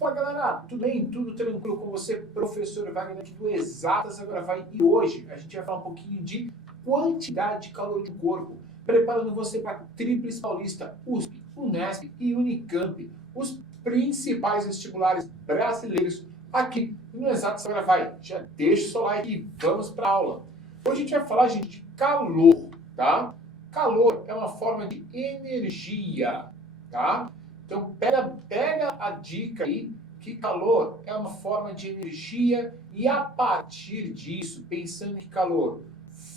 Fala galera, tudo bem? Tudo tranquilo com você? Professor Wagner aqui do Exatas Agora Vai. E hoje a gente vai falar um pouquinho de quantidade de calor do corpo, preparando você para a Tríplice Paulista, USP, Unesp e Unicamp, os principais vestibulares brasileiros aqui no Exatas Agora Vai. Já deixa o seu like e vamos para a aula. Hoje a gente vai falar, gente, de calor, tá? Calor é uma forma de energia, tá? Então, pega a dica aí, que calor é uma forma de energia e a partir disso, pensando que calor,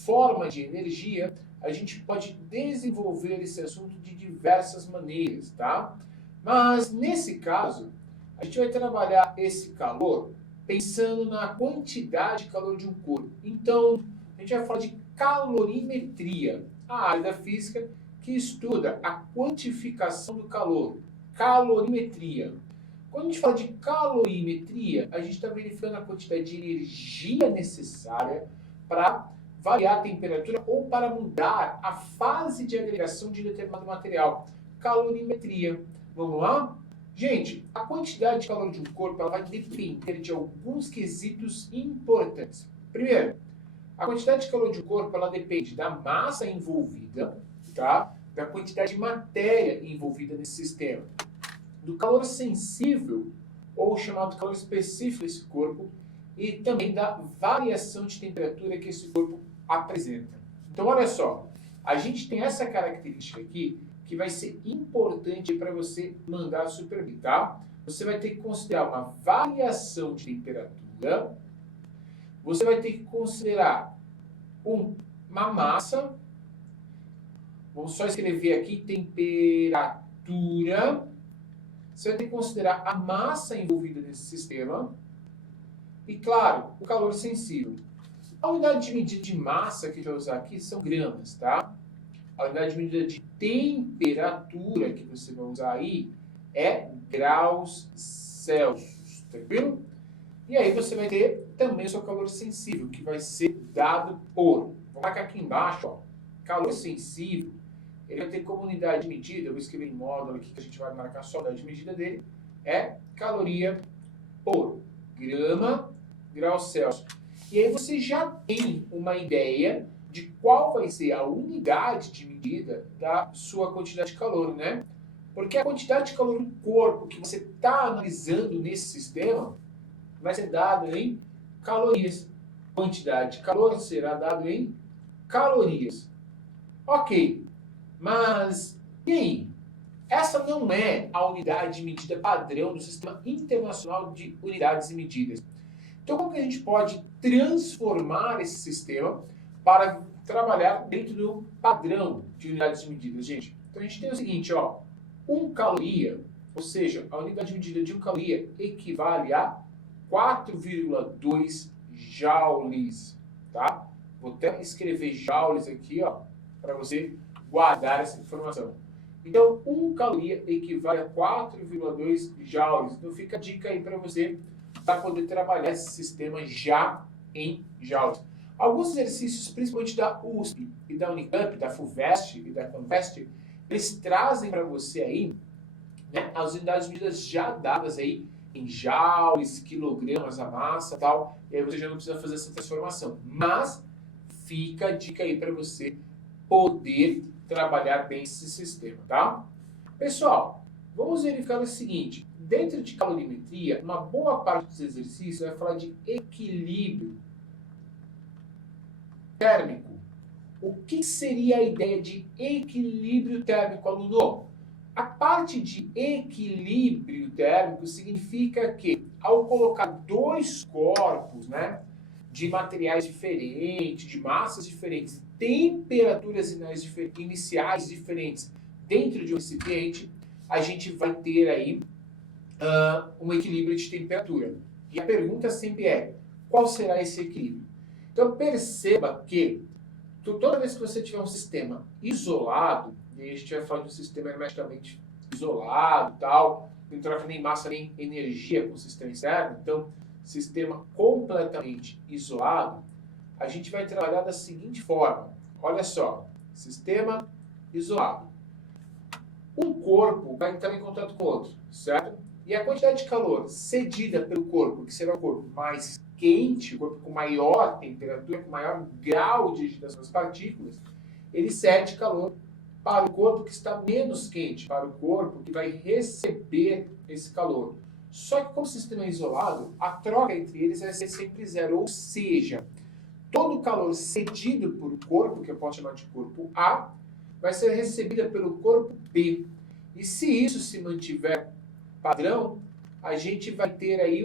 forma de energia, a gente pode desenvolver esse assunto de diversas maneiras, tá? Mas, nesse caso, a gente vai trabalhar esse calor pensando na quantidade de calor de um corpo. Então, a gente vai falar de calorimetria, a área da física que estuda a quantificação do calor. Calorimetria. Quando a gente fala de calorimetria, a gente está verificando a quantidade de energia necessária para variar a temperatura ou para mudar a fase de agregação de determinado material. Calorimetria. Vamos lá? Gente, a quantidade de calor de um corpo ela vai depender de alguns quesitos importantes. Primeiro, a quantidade de calor de um corpo ela depende da massa envolvida, tá? Da quantidade de matéria envolvida nesse sistema, do calor sensível, ou chamado calor específico desse corpo, e também da variação de temperatura que esse corpo apresenta. Então, olha só, a gente tem essa característica aqui que vai ser importante para você mandar super bem, tá? Você vai ter que considerar uma variação de temperatura, você vai ter que considerar uma massa. Vamos só escrever aqui temperatura. Você vai ter que considerar a massa envolvida nesse sistema. E, claro, o calor sensível. A unidade de medida de massa que a gente vai usar aqui são gramas, tá? A unidade de medida de temperatura que você vai usar aí é graus Celsius, tranquilo? E aí você vai ter também o seu calor sensível, que vai ser dado por... Vou marcar aqui embaixo, ó. Calor sensível. Ele vai ter como unidade de medida, eu vou escrever em módulo aqui que a gente vai marcar só a unidade de medida dele, é caloria por grau Celsius. E aí você já tem uma ideia de qual vai ser a unidade de medida da sua quantidade de calor, né? Porque a quantidade de calor do corpo que você está analisando nesse sistema vai ser dado em calorias. Quantidade de calor será dado em calorias. Ok. Mas, e aí? Essa não é a unidade de medida padrão do Sistema Internacional de Unidades e Medidas. Então, como que a gente pode transformar esse sistema para trabalhar dentro do padrão de unidades de medidas, gente? Então, a gente tem o seguinte, ó, 1 caloria, ou seja, a unidade de medida de 1 caloria equivale a 4,2 joules, tá? Vou até escrever joules aqui, ó, para você guardar essa informação. Então, 1 caloria equivale a 4,2 joules. Então, fica a dica aí para você, para poder trabalhar esse sistema já em joules. Alguns exercícios, principalmente da USP e da Unicamp, da FUVEST e da CAMVEST, eles trazem para você aí, né, as unidades de medidas já dadas aí em joules, quilogramas a massa e tal, e aí você já não precisa fazer essa transformação. Mas fica a dica aí para você poder trabalhar bem esse sistema, tá? Pessoal, vamos verificar o seguinte, dentro de calorimetria, uma boa parte dos exercícios vai falar de equilíbrio térmico. O que seria a ideia de equilíbrio térmico, aluno? A parte de equilíbrio térmico significa que, ao colocar dois corpos, né, de materiais diferentes, de massas diferentes, temperaturas iniciais diferentes dentro de um recipiente, a gente vai ter aí um equilíbrio de temperatura. E a pergunta sempre é, qual será esse equilíbrio? Então perceba que toda vez que você tiver um sistema isolado, e a gente vai falar de um sistema hermeticamente isolado, tal, não troca nem massa nem energia com o sistema externo, então sistema completamente isolado, a gente vai trabalhar da seguinte forma. Olha só, sistema isolado. Um corpo vai entrar em contato com o outro, certo? E a quantidade de calor cedida pelo corpo, que será o corpo mais quente, o corpo com maior temperatura, com maior grau de agitação das partículas, ele cede calor para o corpo que está menos quente, para o corpo que vai receber esse calor. Só que como o sistema é isolado, a troca entre eles vai ser sempre zero, ou seja, todo o calor cedido por corpo, que eu posso chamar de corpo A, vai ser recebida pelo corpo B. E se isso se mantiver padrão, a gente vai ter aí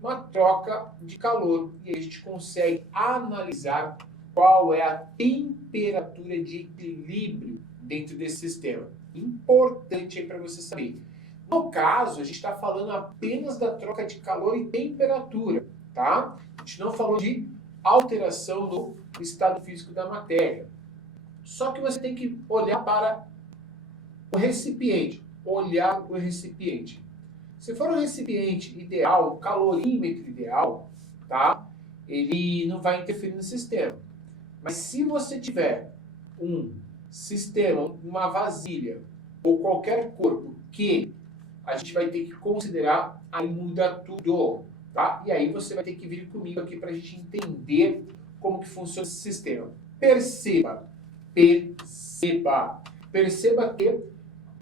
uma troca de calor e a gente consegue analisar qual é a temperatura de equilíbrio dentro desse sistema. Importante aí para você saber. No caso, a gente está falando apenas da troca de calor e temperatura, tá? A gente não falou de alteração no estado físico da matéria. Só que você tem que olhar para o recipiente. Olhar o recipiente. Se for um recipiente ideal, um calorímetro ideal, tá? Ele não vai interferir no sistema. Mas se você tiver um sistema, uma vasilha ou qualquer corpo que a gente vai ter que considerar, aí muda tudo, tá? E aí você vai ter que vir comigo aqui para a gente entender como que funciona esse sistema. Perceba que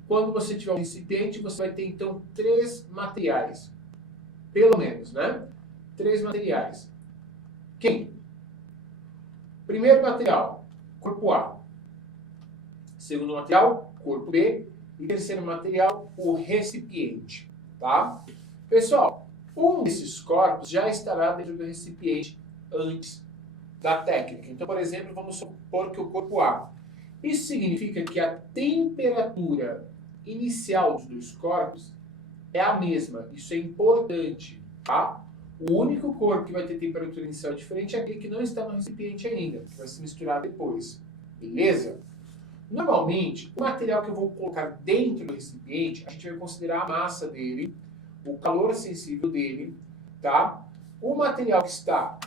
quando você tiver um recipiente, você vai ter então 3 materiais, pelo menos, né? 3 materiais. Quem? Primeiro material, corpo A. Segundo material, corpo B. E terceiro material, o recipiente, tá? Pessoal, um desses corpos já estará dentro do recipiente antes da técnica. Então, por exemplo, vamos supor que o corpo A. Isso significa que a temperatura inicial dos dois corpos é a mesma. Isso é importante, tá? O único corpo que vai ter temperatura inicial diferente é aquele que não está no recipiente ainda, que vai se misturar depois. Beleza? Normalmente, o material que eu vou colocar dentro do recipiente, a gente vai considerar a massa dele, o calor sensível dele, tá? O material que está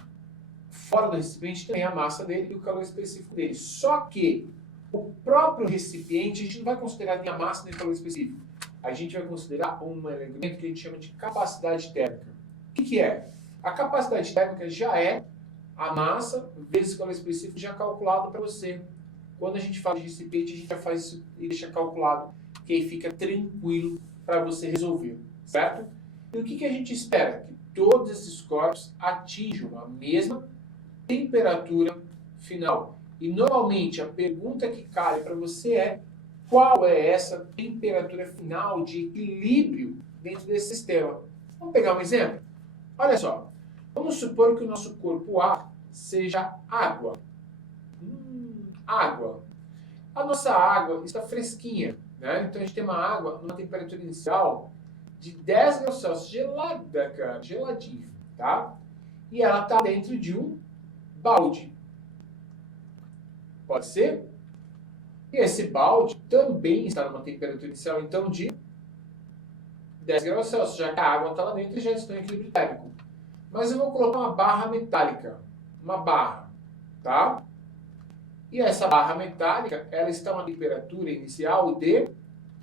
fora do recipiente também é a massa dele e o calor específico dele. Só que o próprio recipiente, a gente não vai considerar nem a massa nem o calor específico. A gente vai considerar um elemento que a gente chama de capacidade térmica. O que é? A capacidade térmica já é a massa vezes o calor específico já calculado para você. Quando a gente fala de recipiente, a gente já faz isso e deixa calculado, que aí fica tranquilo para você resolver, certo? E o que a gente espera? Que todos esses corpos atinjam a mesma temperatura final. E normalmente a pergunta que cai para você é: qual é essa temperatura final de equilíbrio dentro desse sistema? Vamos pegar um exemplo? Olha só, vamos supor que o nosso corpo A seja água. Água. A nossa água está fresquinha, né? Então a gente tem uma água numa temperatura inicial de 10 graus Celsius, gelada, cara, geladinha, tá? E ela está dentro de um balde. Pode ser? E esse balde também está numa temperatura inicial, então, de 10 graus Celsius, já que a água está lá dentro e já está em equilíbrio térmico. Mas eu vou colocar uma barra metálica, uma barra, tá? E essa barra metálica, ela está a uma temperatura inicial de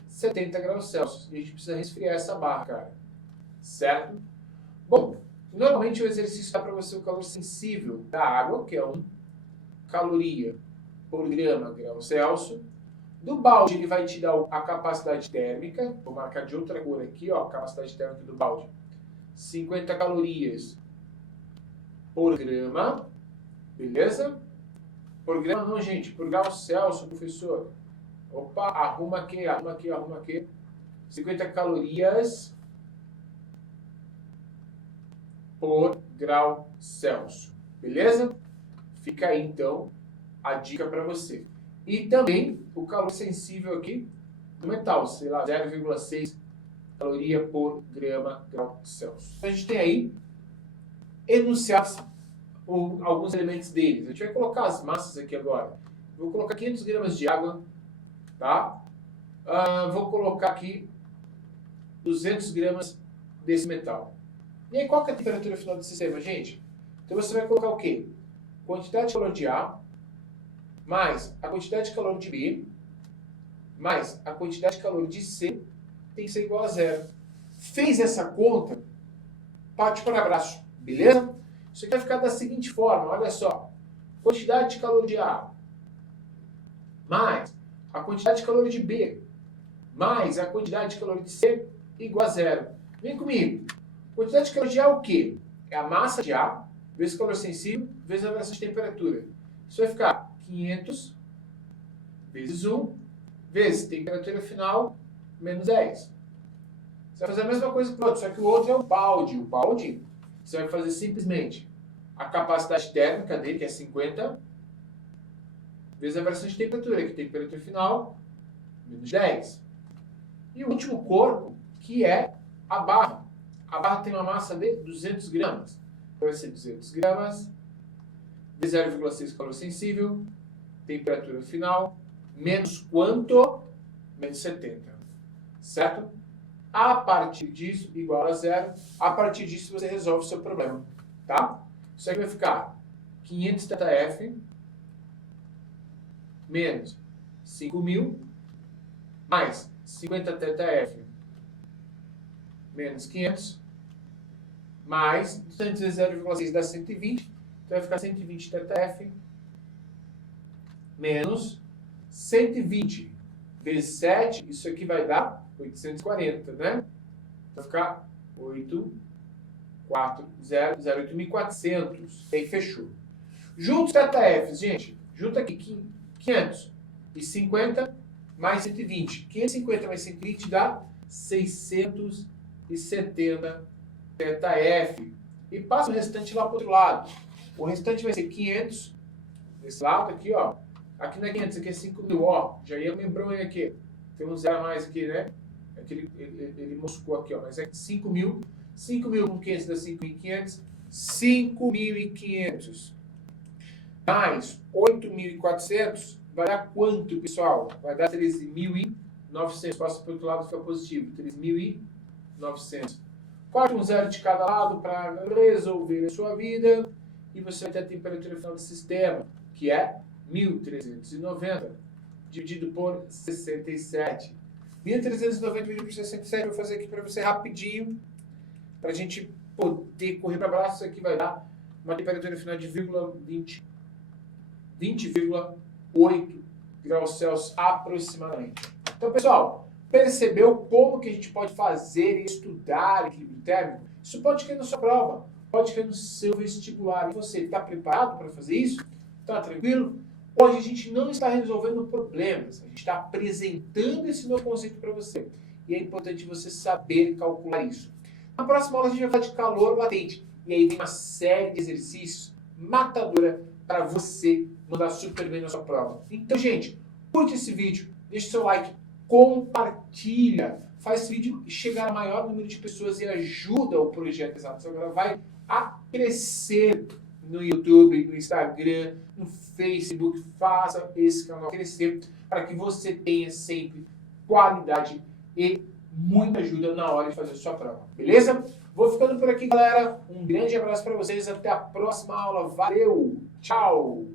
70 graus Celsius. E a gente precisa resfriar essa barra, cara. Certo? Bom, normalmente o exercício dá para você o calor sensível da água, que é 1 caloria por grau Celsius. Do balde, ele vai te dar a capacidade térmica. Vou marcar de outra cor aqui, ó, a capacidade térmica do balde. 50 calorias por grama. Beleza? Por grama não, gente. Por grau Celsius, professor. Opa, arruma aqui. 50 calorias por grau Celsius. Beleza? Fica aí, então, a dica para você. E também o calor sensível aqui do metal, sei lá, 0,6 caloria por grau Celsius. Então a gente tem aí enunciados alguns elementos deles. A gente vai colocar as massas aqui agora. Vou colocar 500 gramas de água, tá? Vou colocar aqui 200 gramas desse metal. E aí qual que é a temperatura final do sistema, gente? Então você vai colocar o quê? Quantidade de calor de A, mais a quantidade de calor de B, mais a quantidade de calor de C, tem que ser igual a 0. Fez essa conta, parte para abraço, beleza? Isso aqui vai ficar da seguinte forma, olha só. Quantidade de calor de A mais a quantidade de calor de B mais a quantidade de calor de C igual a zero. Vem comigo. Quantidade de calor de A é o quê? É a massa de A vezes calor sensível vezes a variação de temperatura. Isso vai ficar 500 vezes 1 vezes temperatura final menos 10. Você vai fazer a mesma coisa para o outro, só que o outro é o balde. O balde, você vai fazer simplesmente a capacidade térmica dele, que é 50, vezes a variação de temperatura, que é temperatura final menos 10. E o último corpo, que é a barra. A barra tem uma massa de 200 gramas. Então vai ser 200 gramas vezes 0,6 calor sensível, temperatura final, menos quanto? Menos 70. Certo? A partir disso, igual a zero. A partir disso, você resolve o seu problema. Tá? Isso aqui vai ficar 500 ΔF menos 5.000 mais 50 ΔF menos 500 mais 200 vezes 0,6 dá 120. Então vai ficar 120 ΔF menos 120 vezes 7. Isso aqui vai dar 840, né? Vai ficar 8.400. Aí fechou. Junta os ΔFs, gente. Junta aqui 550 mais 120. 550 mais 120 dá 670 ΔF. E passa o restante lá para o outro lado. O restante vai ser 500 desse lado aqui, ó. Aqui não é 500, aqui é 5.000, ó. Já ia lembrando aqui. Tem um zero a mais aqui, né? Aqui ele moscou aqui, ó. Mas é 5.000. 5.000 com 500 dá 5.500. 5.500 mais 8.400 vai dar quanto, pessoal? Vai dar 13.900. Passa para o outro lado, fica positivo. 13.900. Corta um zero de cada lado para resolver a sua vida. E você vai ter a temperatura final do sistema, que é 1.390 dividido por 67. 1.390 dividido por 67, vou fazer aqui para você rapidinho, para a gente poder correr para baixo. Isso aqui vai dar uma temperatura final de 20,8 graus Celsius aproximadamente. Então, pessoal, percebeu como que a gente pode fazer e estudar equilíbrio térmico? Isso pode cair na sua prova, pode cair no seu vestibular. E você está preparado para fazer isso? Está tranquilo? Hoje a gente não está resolvendo problemas, a gente está apresentando esse novo conceito para você. E é importante você saber calcular isso. Na próxima aula a gente vai falar de calor latente. E aí tem uma série de exercícios matadora para você mandar super bem na sua prova. Então, gente, curte esse vídeo, deixa o seu like, compartilha, faz esse vídeo chegar a maior número de pessoas e ajuda o Projeto Exatos Agora vai a crescer no YouTube, no Instagram, no Facebook. Faça esse canal crescer para que você tenha sempre qualidade e muita ajuda na hora de fazer a sua prova. Beleza? Vou ficando por aqui, galera. Um grande abraço para vocês. Até a próxima aula. Valeu! Tchau!